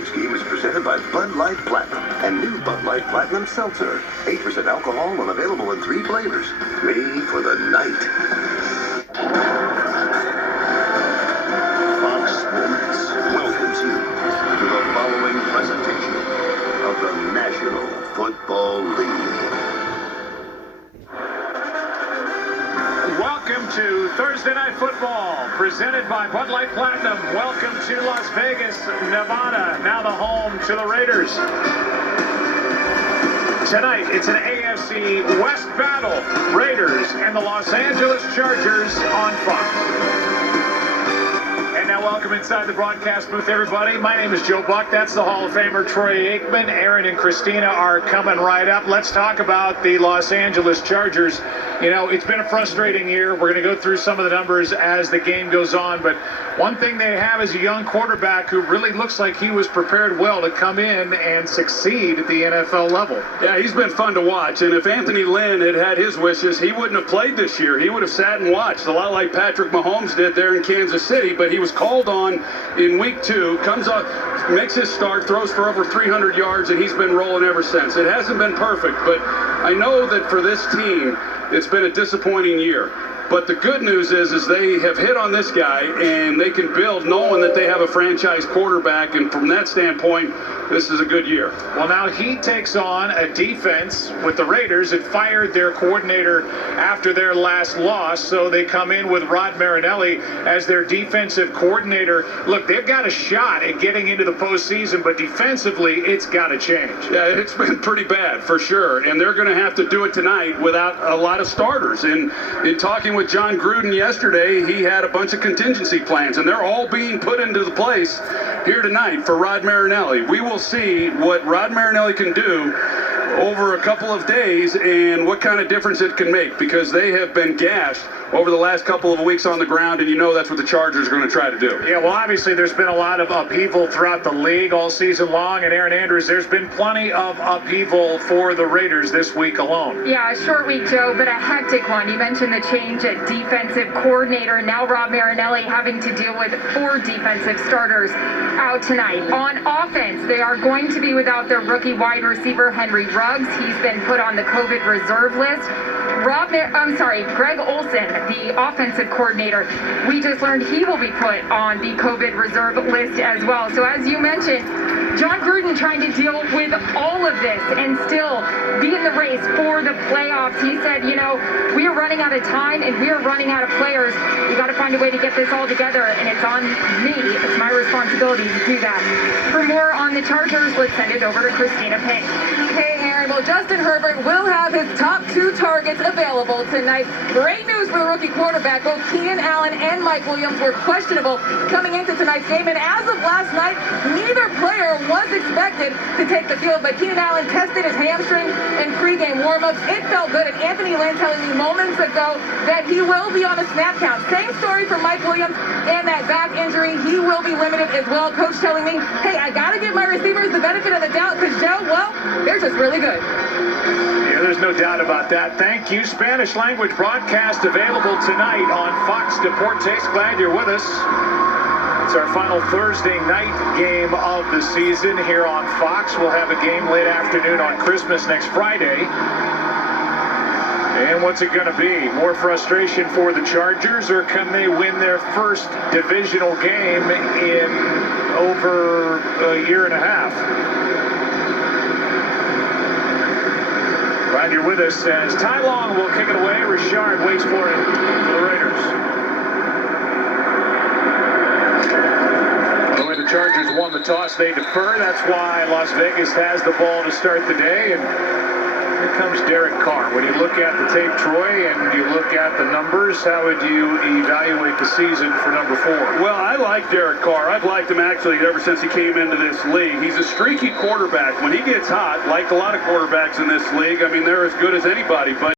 Tonight's game is presented by Bud Light Platinum and new Bud Light Platinum Seltzer. 8% alcohol and available in 3 flavors. Made for the night. Fox Sports welcomes you to the following presentation of the National Football League. Welcome to Thursday Night Football, presented by Bud Light Platinum. Welcome to Las Vegas, Nevada, now the home to the Raiders. Tonight, it's an AFC West battle. Raiders and the Los Angeles Chargers on Fox. And now welcome inside the broadcast booth, everybody. My name is Joe Buck. That's the Hall of Famer Troy Aikman. Aaron and Christina are coming right up. Let's talk about the Los Angeles Chargers. You know, it's been a frustrating year. We're going to go through some of the numbers as the game goes on, but one thing they have is a young quarterback who really looks like he was prepared well to come in and succeed at the NFL level. Yeah, he's been fun to watch, and if Anthony Lynn had had his wishes, he wouldn't have played this year. He would have sat and watched, a lot like Patrick Mahomes did there in Kansas City, but he was called on in week 2, comes up, makes his start, throws for over 300 yards, and he's been rolling ever since. It hasn't been perfect, but I know that for this team, it's been a disappointing year. But the good news is they have hit on this guy, and they can build knowing that they have a franchise quarterback, and from that standpoint, this is a good year. Well, now he takes on a defense with the Raiders that fired their coordinator after their last loss, so they come in with Rod Marinelli as their defensive coordinator. Look, they've got a shot at getting into the postseason, but defensively, it's got to change. Yeah, it's been pretty bad, for sure, and they're going to have to do it tonight without a lot of starters. And in talking with John Gruden yesterday, he had a bunch of contingency plans, and they're all being put into the place here tonight for Rod Marinelli. We will see what Rod Marinelli can do over a couple of days and what kind of difference it can make, because they have been gashed over the last couple of weeks on the ground, and you know that's what the Chargers are going to try to do. Yeah, well, obviously there's been a lot of upheaval throughout the league all season long, and Aaron Andrews, there's been plenty of upheaval for the Raiders this week alone. Yeah, a short week, Joe, but a hectic one. You mentioned the change at defensive coordinator. Now Rob Marinelli having to deal with 4 defensive starters out tonight. On offense, they are going to be without their rookie wide receiver, Henry Ruggs. He's been put on the COVID reserve list. Greg Olsen, the offensive coordinator, we just learned he will be put on the COVID reserve list as well. So as you mentioned, John Gruden trying to deal with all of this and still be in the race for the playoffs. He said, you know, we are running out of time and we are running out of players. We got to find a way to get this all together, and it's on me. It's my responsibility to do that. For more on the Chargers, let's send it over to Christina Pink. Hey, Aaron. Well, Justin Herbert will have his top 2 targets available tonight. Great news for the rookie quarterback. Both Keenan Allen and Mike Williams were questionable coming into tonight's game, and as of last night, neither player was expected to take the field, but Keenan Allen tested his hamstring in pregame warmups. It felt good, and Anthony Lynn telling me moments ago that he will be on a snap count. Same story for Mike Williams and that back injury. He will be limited as well. Coach telling me, hey, I got to give my receivers the benefit of the doubt because, Joe, well, they're just really good. Yeah, there's no doubt about that. Thank you. Spanish language broadcast available tonight on Fox Deportes. Glad you're with us. It's our final Thursday night game of the season here on Fox. We'll have a game late afternoon on Christmas next Friday. And what's it going to be? More frustration for the Chargers, or can they win their first divisional game in over a year and a half? Glad you're with us as Ty Long will kick it away. Richard waits for it for the Raiders. The way the Chargers won the toss, they defer. That's why Las Vegas has the ball to start the day. And here comes Derek Carr. When you look at the tape, Troy, and you look at the numbers, how would you evaluate the season for number 4? Well, I like Derek Carr. I've liked him actually ever since he came into this league. He's a streaky quarterback. When he gets hot, like a lot of quarterbacks in this league, I mean, they're as good as anybody. But